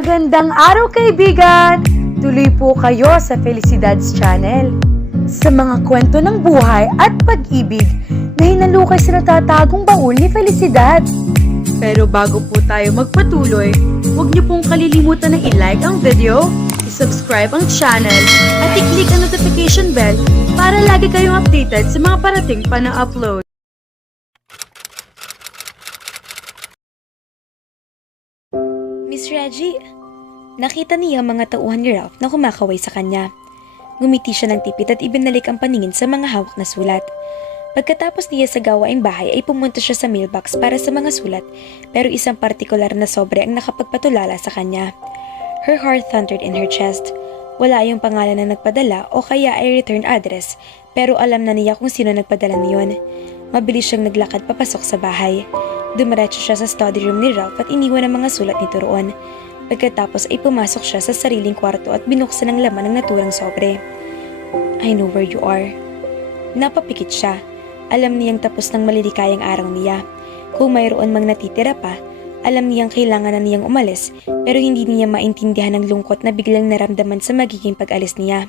Magandang araw kaibigan! Tuloy po kayo sa Felicidad's Channel. Sa mga kwento ng buhay at pag-ibig na hinalukay sa natatagong baul ni Felicidad. Pero bago po tayo magpatuloy, huwag niyo pong kalilimutan na i-like ang video, i-subscribe ang channel, at i-click ang notification bell para lagi kayong updated sa mga parating pa na upload. Miss Reggie, nakita niya ang mga tauhan ni Ralph na kumakaway sa kanya. Ngumiti siya ng tipid at ibinalik ang paningin sa mga hawak na sulat. Pagkatapos niya sa gawaing bahay ay pumunta siya sa mailbox para sa mga sulat, pero isang partikular na sobre ang nakapagpatulala sa kanya. Her heart thundered in her chest. Wala yung pangalan na nagpadala o kaya ay return address, pero alam na niya kung sino nagpadala niyon. Mabilis siyang naglakad papasok sa bahay. Dumiretso siya sa study room ni Ralph at iniwan ang mga sulat nito roon. Pagkatapos ay pumasok siya sa sariling kwarto at binuksan ang laman ng naturang sobre. I know where you are. Napapikit siya. Alam niyang tapos ng malilikayang araw niya. Kung mayroon mang natitira pa, alam niyang kailangan na niyang umalis, pero hindi niya maintindihan ang lungkot na biglang naramdaman sa magiging pag-alis niya.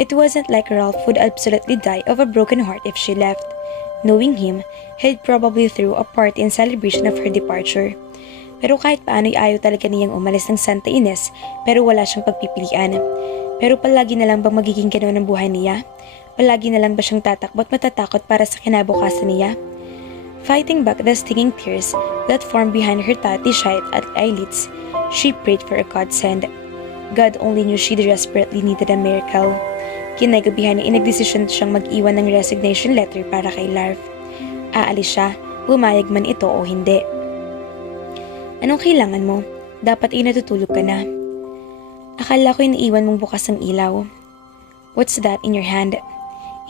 It wasn't like Ralph would absolutely die of a broken heart if she left. Knowing him, he'd probably throw a party in celebration of her departure. Pero kahit paano'y ayaw talaga niyang umalis ng Santa Ines, pero wala siyang pagpipilian. Pero palagi na lang bang magiging gano'n ang buhay niya? Palagi na lang ba siyang tatakbo at matatakot para sa kinabukasan niya? Fighting back the stinging tears that formed behind her tattoo-shite at eyelids, she prayed for a godsend. God only knew she desperately needed a miracle. Kinagabihan ay inagdesisyon siyang mag-iwan ng resignation letter para kay Larv. Aalis siya, pumayag man ito o hindi. Anong kailangan mo? Dapat ay natutulog ka na. Akala ko'y naiwan mong bukas ang ilaw. What's that in your hand?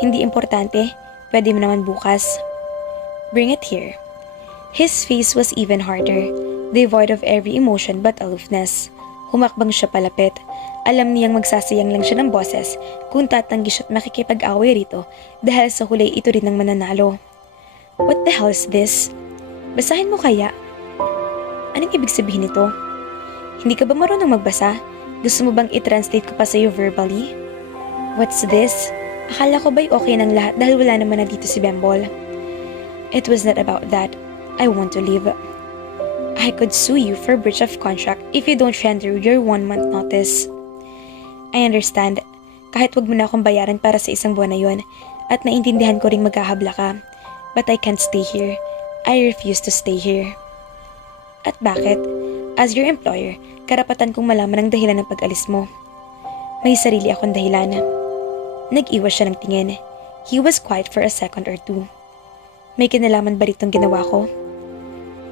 Hindi importante, pwede mo naman bukas. Bring it here. His face was even harder, devoid of every emotion but aloofness. Humakbang siya palapit. Alam niyang magsasayang lang siya ng boses kung tatanggi siya at makikipag-away rito dahil sa huli ito rin ang mananalo. What the hell is this? Basahin mo kaya? Anong ibig sabihin nito? Hindi ka ba marunong magbasa? Gusto mo bang i-translate ko pa sa'yo verbally? What's this? Akala ko ba'y okay ng lahat dahil wala naman na dito si Bembol? It was not about that. I want to leave. I could sue you for breach of contract if you don't render your 1-month notice. I understand. Kahit wag mo na akong bayaran para sa isang buwan na yon, at naintindihan ko ring maghahabla ka. But I can't stay here. I refuse to stay here. At bakit? As your employer, karapatan kong malaman ang dahilan ng pag-alis mo. May sarili akong dahilan. Nag-iwas siya ng tingin. He was quiet for a second or two. May kinalaman ba ritong ginawa ko?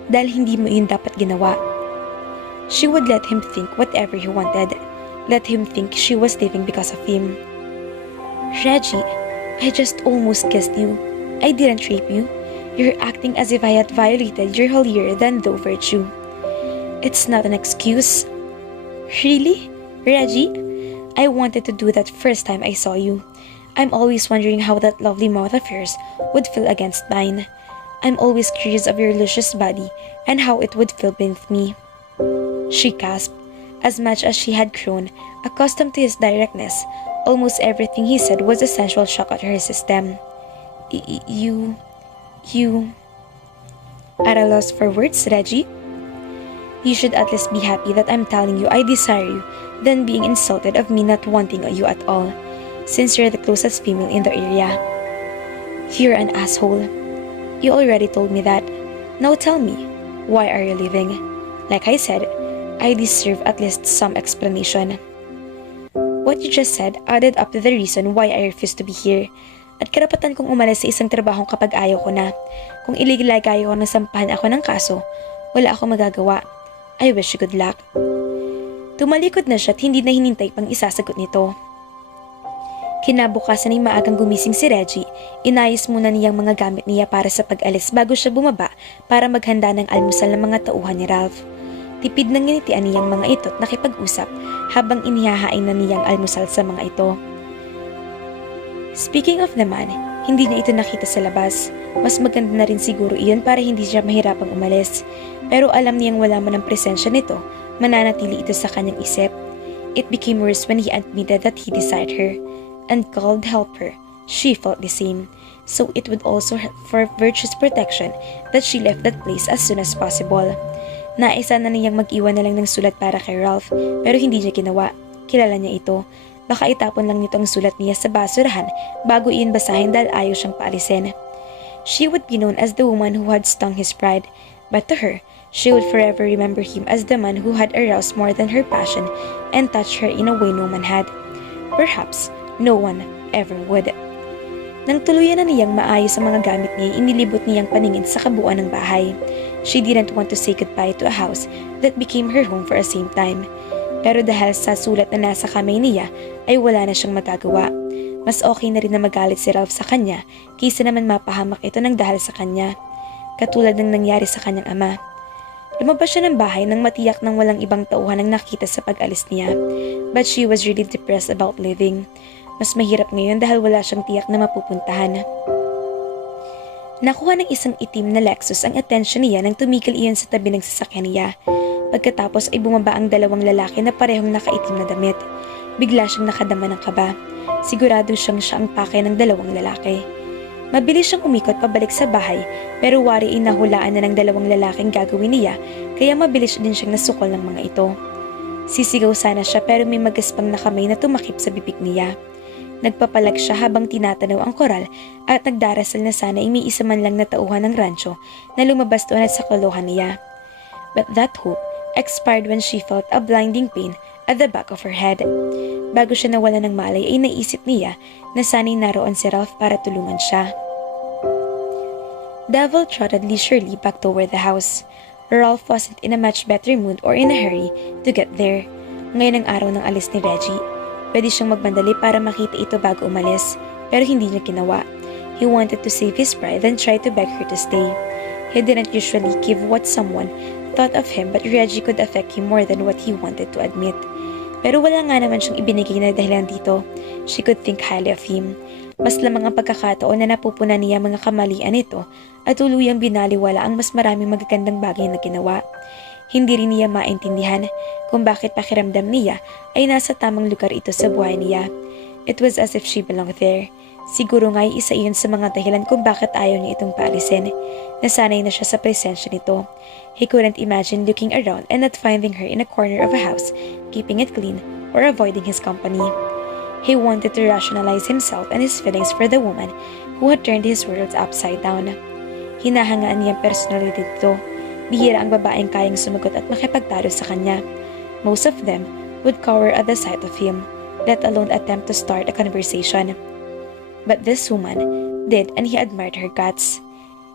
Dahil hindi mo yun dapat ginawa. She would let him think whatever he wanted. Let him think she was leaving because of him. Reggie, I just almost kissed you. I didn't rape you. You're acting as if I had violated your holier-than-thou virtue. It's not an excuse. Really? Reggie? I wanted to do that first time I saw you. I'm always wondering how that lovely mouth of yours would feel against mine. I'm always curious of your luscious body and how it would feel beneath me. She gasped. As much as she had grown accustomed to his directness, almost everything he said was a sensual shock at her system. You... At a loss for words, Reggie? You should at least be happy that I'm telling you I desire you than being insulted of me not wanting you at all, since you're the closest female in the area. You're an asshole. You already told me that. Now tell me, why are you leaving? Like I said, I deserve at least some explanation. What you just said added up to the reason why I refuse to be here. At karapatan kong umalis sa isang trabahong kapag ayaw ko na. Kung iligilagay ko na sampahan ako ng kaso, wala akong magagawa. I wish you good luck. Tumalikod na siya at hindi na hinintay pang isasagot nito. Kinabukasan ay maagang gumising si Reggie. Inayos muna niyang mga gamit niya para sa pag-alis bago siya bumaba para maghanda ng almusal ng mga tauhan ni Ralph. Tipid ng nginitian niyang mga ito at nakipag-usap habang inihahain na niyang almusal sa mga ito. Speaking of naman, hindi na ito nakita sa labas. Mas maganda na rin siguro iyon para hindi siya mahirapang umalis. Pero alam niyang wala man ang presensya nito mananatili ito sa kanyang isip. It became worse when he admitted that he desired her and called help her. She felt the same, so it would also help for virtue's protection that she left that place as soon as possible. Naisa na niyang mag-iwan na lang ng sulat para kay Ralph, pero hindi niya ginawa. Kilala niya ito. Baka itapon lang nito ang sulat niya sa basurahan bago iyon basahin dahil ayaw siyang paalisin. She would be known as the woman who had stung his pride, but to her, she would forever remember him as the man who had aroused more than her passion and touched her in a way no man had. Perhaps, no one ever would. Nang tuluyan na niyang maayos ang mga gamit niya, inilibot niyang paningin sa kabuuan ng bahay. She didn't want to say goodbye to a house that became her home for a same time. Pero dahil sa sulat na nasa kamay niya, ay wala na siyang magagawa. Mas okay na rin na magalit si Ralph sa kanya kaysa naman mapahamak ito ng dahil sa kanya. Katulad ng nangyari sa kanyang ama. Lumabas siya ng bahay nang matiyak ng walang ibang tauhan ang nakita sa pag-alis niya. But she was really depressed about leaving. Mas mahirap ngayon dahil wala siyang tiyak na mapupuntahan. Nakuha ng isang itim na Lexus ang atensyon niya nang tumigil iyon sa tabi ng sasakyan niya. Pagkatapos ay bumaba ang dalawang lalaki na parehong nakaitim na damit. Bigla siyang nakadama ng kaba. Sigurado siya ang pake ng dalawang lalaki. Mabilis siyang umikot pabalik sa bahay, pero wari ay nahulaan na ng dalawang lalaking gagawin niya, kaya mabilis din siyang nasukol ng mga ito. Sisigaw sana siya pero may magaspang na kamay na tumakip sa bibig niya. Nagpapalag siya habang tinatanaw ang koral at nagdarasal na sana ay may isa man lang na tauhan ng rancho na lumabas doon at sakalohan niya. But that hope expired when she felt a blinding pain at the back of her head. Bago siya nawala ng malay ay naisip niya na sana'y naroon si Ralph para tulungan siya. Devil trotted leisurely back toward the house. Ralph wasn't in a much better mood or in a hurry to get there. Ngayon ang araw ng alis ni Reggie. Pwede siyang magmandali para makita ito bago umalis, pero hindi niya ginawa. He wanted to save his pride and tried to beg her to stay. He didn't usually give what someone thought of him, but Reggie could affect him more than what he wanted to admit. Pero wala nga naman siyang ibinigay na dahilan dito. She could think highly of him. Mas lamang ang pagkakataon na napupunan niya mga kamalian nito at tuluyang binaliwala ang mas maraming magagandang bagay na ginawa. Hindi rin niya maintindihan kung bakit pakiramdam niya ay nasa tamang lugar ito sa buhay niya. It was as if she belonged there. Siguro nga ay isa iyon sa mga dahilan kung bakit ayaw niya itong paalisin. Nasanay na siya sa presensya nito. He couldn't imagine looking around and not finding her in a corner of a house, keeping it clean, or avoiding his company. He wanted to rationalize himself and his feelings for the woman who had turned his world upside down. Hinahangaan niya ang personality dito. Bihira ang babaeng kayang sumagot at makipagtalo sa kanya. Most of them would cower at the sight of him, let alone attempt to start a conversation. But this woman did, and he admired her guts.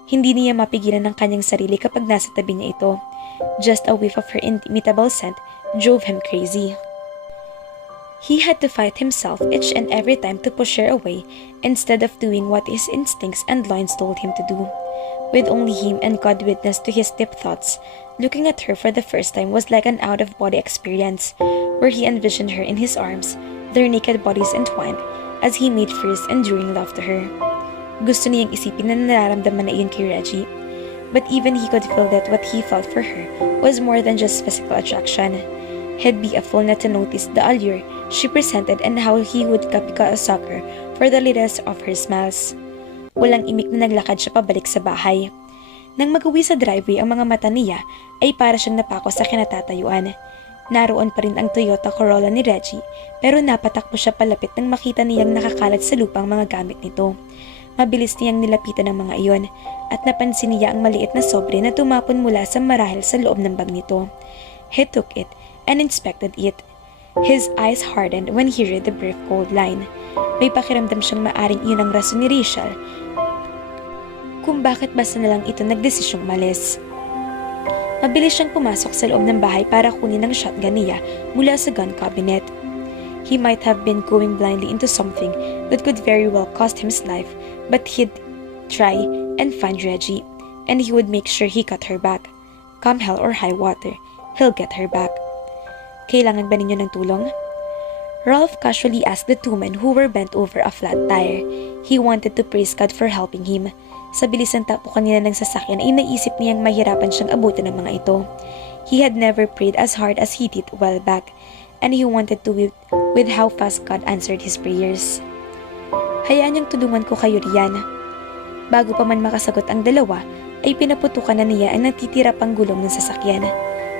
Hindi niya mapigilan ng kanyang sarili kapag nasa tabi niya ito. Just a whiff of her inimitable scent drove him crazy. He had to fight himself each and every time to push her away instead of doing what his instincts and loins told him to do. With only him and God witness to his deep thoughts, looking at her for the first time was like an out-of-body experience, where he envisioned her in his arms, their naked bodies entwined, as he made fierce, enduring love to her. Gusto niyang isipin na nararamdaman na iyon kay Reggie, but even he could feel that what he felt for her was more than just physical attraction. He'd be a fool not to notice the allure she presented and how he would kapika a sucker for the littlest of her smiles. Walang imik na naglakad siya pabalik sa bahay. Nang mag-uwi sa driveway ang mga mata niya, ay para siyang napako sa kinatatayuan. Naroon pa rin ang Toyota Corolla ni Reggie, pero napatakbo siya palapit nang makita niyang nakakalat sa lupa ang mga gamit nito. Mabilis niyang nilapitan ang mga iyon, at napansin niya ang maliit na sobre na tumapon mula sa marahil sa loob ng bag nito. He took it and inspected it. His eyes hardened when he read the brief cold line. May pakiramdam siyang maaring iyon ang rason ni Rachel kung bakit basta na lang ito nagdesisyong malis. Mabilis siyang pumasok sa loob ng bahay para kunin ang shotgun niya mula sa gun cabinet. He might have been going blindly into something that could very well cost him his life, but he'd try and find Reggie, and he would make sure he got her back. Come hell or high water, he'll get her back. Kailangan ba ninyo ng tulong? Ralph casually asked the two men who were bent over a flat tire. He wanted to praise God for helping him. Sa bilis ng tapo kanina ng sasakyan ay naisip niyang mahirapan siyang abutin ng mga ito. He had never prayed as hard as he did a while back, and he wanted to weep with how fast God answered his prayers. Hayaan niyang tulungan ko kayo riyan. Bago pa man makasagot ang dalawa, ay pinaputukan na niya ang natitira pang gulong ng sasakyan.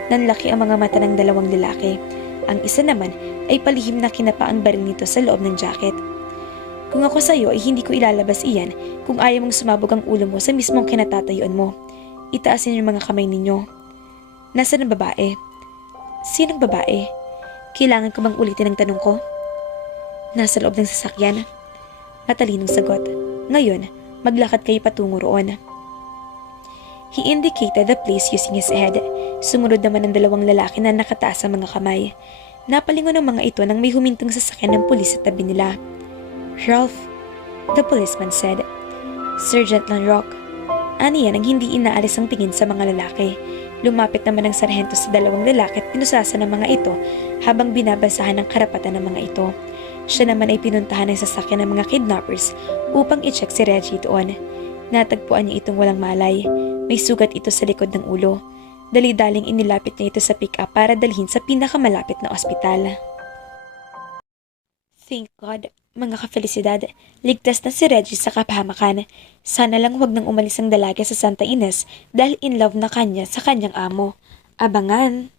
Nanlaki ang mga mata ng dalawang lalaki. Ang isa naman ay palihim na kinapa ang baril nito sa loob ng jacket. Kung ako sa'yo ay hindi ko ilalabas iyan kung ayaw mong sumabog ang ulo mo sa mismong kinatatayuan mo. Itaasin yung mga kamay ninyo. Nasaan ang babae? Sinong babae? Kailangan ko bang ulitin ang tanong ko? Nasa loob ng sasakyan. Matalinong sagot. Ngayon, maglakad kayo patungo roon. He indicated the place using his head. Sumunod naman ang dalawang lalaki na nakataas ang mga kamay. Napalingon ang mga ito nang may humintong sasakyan ng pulis sa tabi nila. Ralph, the policeman said. Sergeant Lanrock. Aniya nang hindi inaalis ang tingin sa mga lalaki. Lumapit naman ang sarhento sa dalawang lalaki at pinusasa ng mga ito habang binabasahan ng karapatan ng mga ito. Siya naman ay pinuntahan ng sasakyan ng mga kidnappers upang i-check si Reggie doon. Natagpuan niya itong walang malay. May sugat ito sa likod ng ulo. Dali-daling inilapit niya ito sa pick-up para dalhin sa pinakamalapit na ospital. Thank God, mga kafelisidad, ligtas na si Reggie sa kapahamakan. Sana lang wag nang umalis ang dalaga sa Santa Ines dahil in love na kanya sa kanyang amo. Abangan!